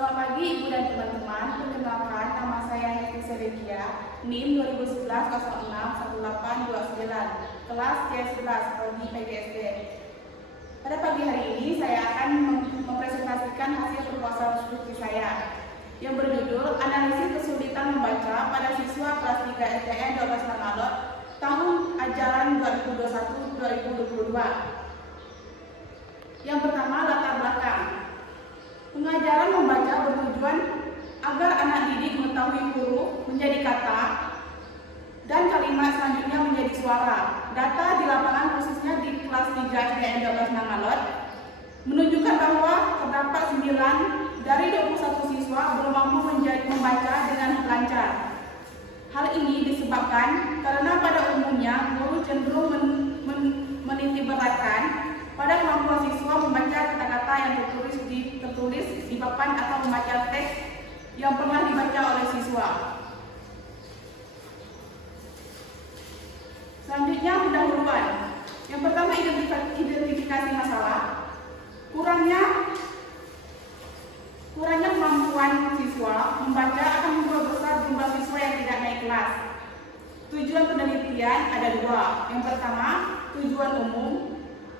Selamat pagi Ibu dan teman-teman. Perkenalkan, nama saya Hesti Sedekia, NIM 2011-06-1829, kelas C11, Prodi PGSD. Pada pagi hari ini saya akan mempresentasikan hasil proposal skripsi saya yang berjudul Analisis Kesulitan Membaca pada Siswa Kelas 3 STN 12 Mangalot tahun ajaran 2021-2022. Yang pertama, latar belakang. Pengajaran membaca bertujuan agar anak didik mengetahui huruf menjadi kata dan kalimat selanjutnya menjadi suara. Data di lapangan khususnya di kelas 3 SDN 12 Mangalot menunjukkan bahwa terdapat 9 dari 21 siswa belum mampu membaca dengan lancar. Hal ini disebabkan karena pada umumnya guru cenderung menitikberatkan pada kemampuan siswa membaca kata-kata yang tertulis di papan atau membaca teks yang pernah dibaca oleh siswa. Selanjutnya, pendahuluan. Yang pertama, identifikasi masalah. Kurangnya kemampuan siswa membaca akan membuat besar jumlah siswa yang tidak naik kelas. Tujuan penelitian ada dua. Yang pertama, tujuan umum,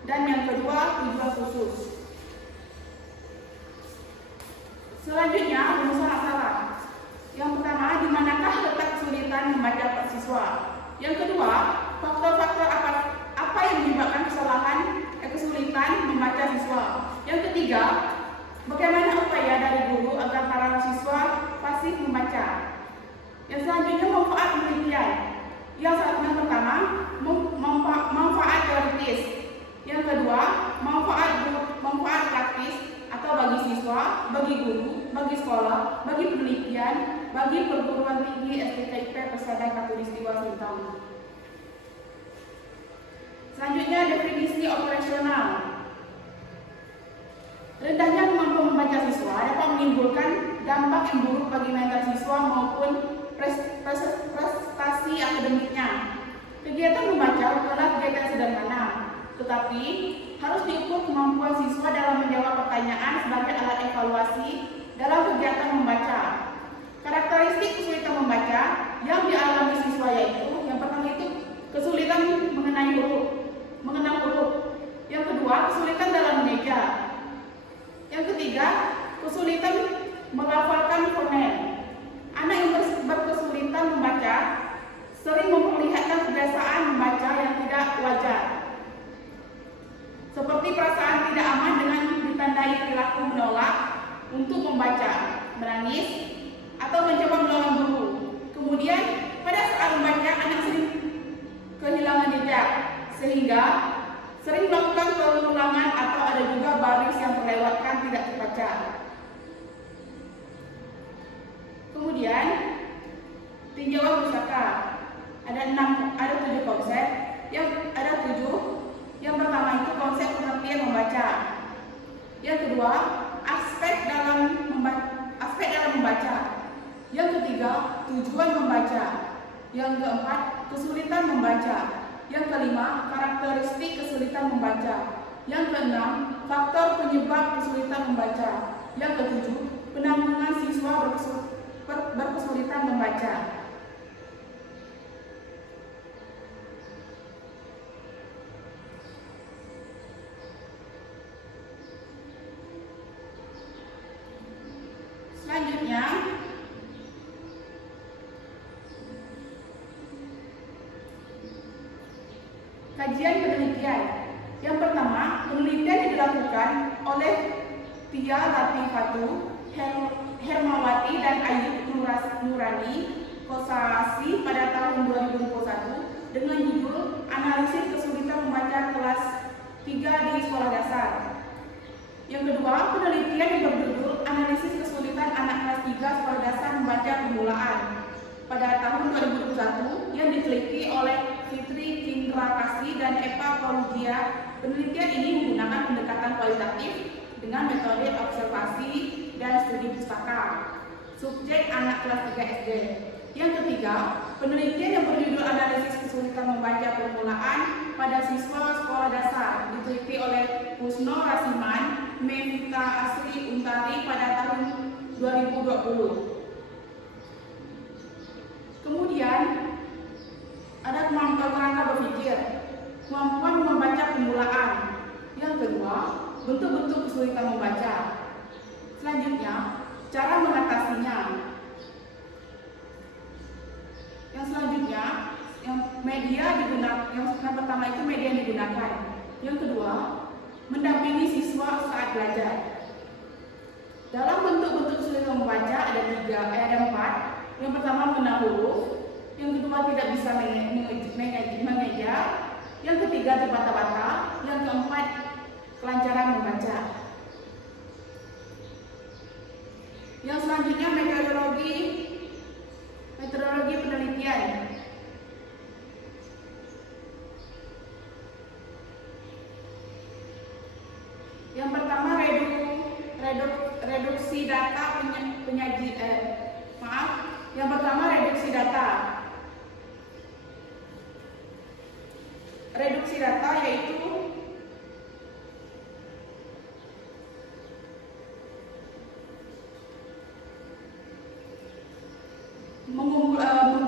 dan yang kedua, tujuan khusus. Selanjutnya, rumusan masalah. Yang pertama, di manakah letak kesulitan membaca per siswa? Yang kedua, faktor-faktor apa yang menyebabkan kesulitan membaca siswa? Yang ketiga, bagaimana upaya dari guru agar para siswa fasih membaca? Yang selanjutnya, manfaat penelitian. Yang pertama, manfaat teoritis. Yang kedua, manfaat praktis atau bagi siswa, bagi guru, bagi sekolah, bagi penelitian, bagi perguruan tinggi STKIP Persada Khatulistiwa Sintang. Selanjutnya, definisi operasional. Rendahnya kemampuan membaca siswa dapat menimbulkan dampak yang buruk bagi mental siswa maupun prestasi akademiknya. Kegiatan membaca bukanlah kegiatan sederhana, tetapi harus diukur kemampuan siswa dalam menjawab pertanyaan sebagai alat evaluasi dalam kegiatan membaca. Karakteristik kesulitan membaca yang dialami siswa yaitu, yang pertama itu kesulitan mengenal huruf. Yang kedua, kesulitan dalam mengeja. Yang ketiga, kesulitan melafalkan fonem. Anak yang berkesulitan membaca sering memperlihatkan kebiasaan membaca yang tidak wajar, seperti perasaan tidak aman dengan ditandai perilaku menolak untuk membaca, menangis, atau mencoba melawan guru. Kemudian, pada saat membaca, anak sering kehilangan jejak, sehingga sering melakukan pengulangan atau ada juga baris yang terlewatkan tidak terbaca. Kemudian, tinjauan pustaka. Ada 7 konsep, ada 7. Yang pertama itu konsep pengertian membaca. Yang kedua, aspek dalam membaca. Yang ketiga, tujuan membaca. Yang keempat, kesulitan membaca. Yang kelima, karakteristik kesulitan membaca. Yang keenam, faktor penyebab kesulitan membaca. Yang ketujuh, penanggungan siswa berkesulitan membaca. Selanjutnya, kajian penelitian. Yang pertama, penelitian yang dilakukan oleh Tia Latifatu, Hermawati, dan Ayub Nurani Kosasi pada tahun 2021 dengan judul Analisis Kesulitan Membaca Kelas 3 di Sekolah Dasar. Yang kedua, penelitian yang berjudul Analisis Kesulitan Anak Kelas 3 Sekolah Dasar Membaca Permulaan pada tahun 2021 yang diteliti oleh Fitri Kindra Kasih dan Eva Paugia. Penelitian ini menggunakan pendekatan kualitatif dengan metode observasi dan studi pustaka. Subjek anak kelas 3 SD. Yang ketiga, penelitian yang berjudul Analisis Kesulitan Membaca Permulaan pada Siswa Sekolah Dasar diteliti oleh Husno Rasiman, Mevita Asri Untari pada tahun 2020. Kemudian ada kemampuan kerangka berpikir, kemampuan membaca permulaan. Yang kedua, bentuk-bentuk kesulitan membaca. Selanjutnya, cara mengatasinya. Yang selanjutnya, yang pertama itu media yang digunakan. Yang kedua, mendampingi siswa saat belajar. Dalam bentuk-bentuk kesulitan membaca ada 4. Yang pertama mengenal huruf, yang kedua tidak bisa mengeja, yang ketiga terbata-bata, yang keempat kelancaran membaca. Yang selanjutnya metodologi penelitian. Yang pertama reduksi data Yang pertama reduksi data. Reduksi data yaitu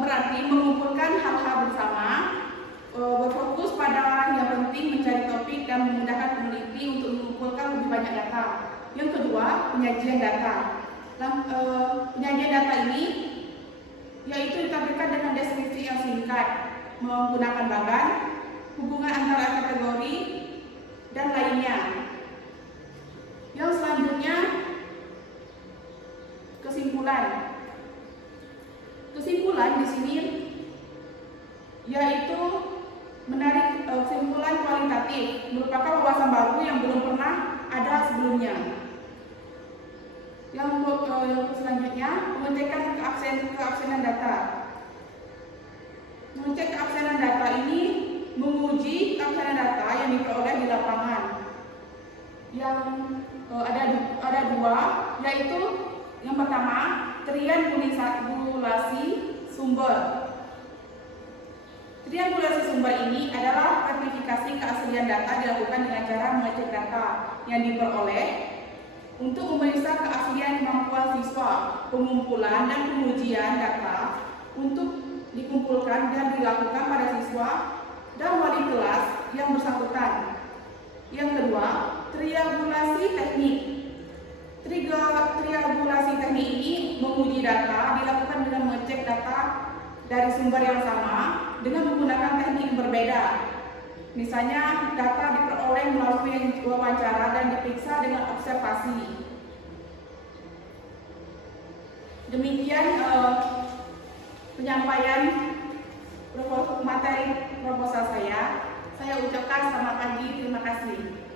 berarti mengumpulkan hal-hal bersama, berfokus pada yang penting, mencari topik dan memudahkan peneliti untuk mengumpulkan lebih banyak data. Yang kedua, penyajian data. Penyajian data ini yaitu ditampilkan dengan deskripsi yang singkat, menggunakan bagan, hubungan antara kategori, dan lainnya. Yang selanjutnya, kesimpulan. Kesimpulan di sini yaitu menarik kesimpulan kualitatif, merupakan wawasan baru yang belum pernah ada sebelumnya. Yang selanjutnya, mengecekkan keabsenan data. Mengecek keabsenan data ini menguji keabsenan data yang diperoleh di lapangan. Yang ada 2, yaitu yang pertama, triangulasi sumber. Triangulasi sumber ini adalah verifikasi keaslian data dilakukan dengan cara mengecek data yang diperoleh untuk memeriksa keaslian kemampuan siswa, pengumpulan dan pengujian data untuk dikumpulkan dan dilakukan pada siswa dan wali kelas yang bersangkutan. Yang kedua, triangulasi teknik. Triangulasi teknik ini menguji data dilakukan dengan mengecek data dari sumber yang sama dengan menggunakan teknik yang berbeda. Misalnya, data diperoleh melalui wawancara dan diperiksa dengan observasi. Demikian penyampaian materi proposal saya. Saya ucapkan selamat pagi, terima kasih.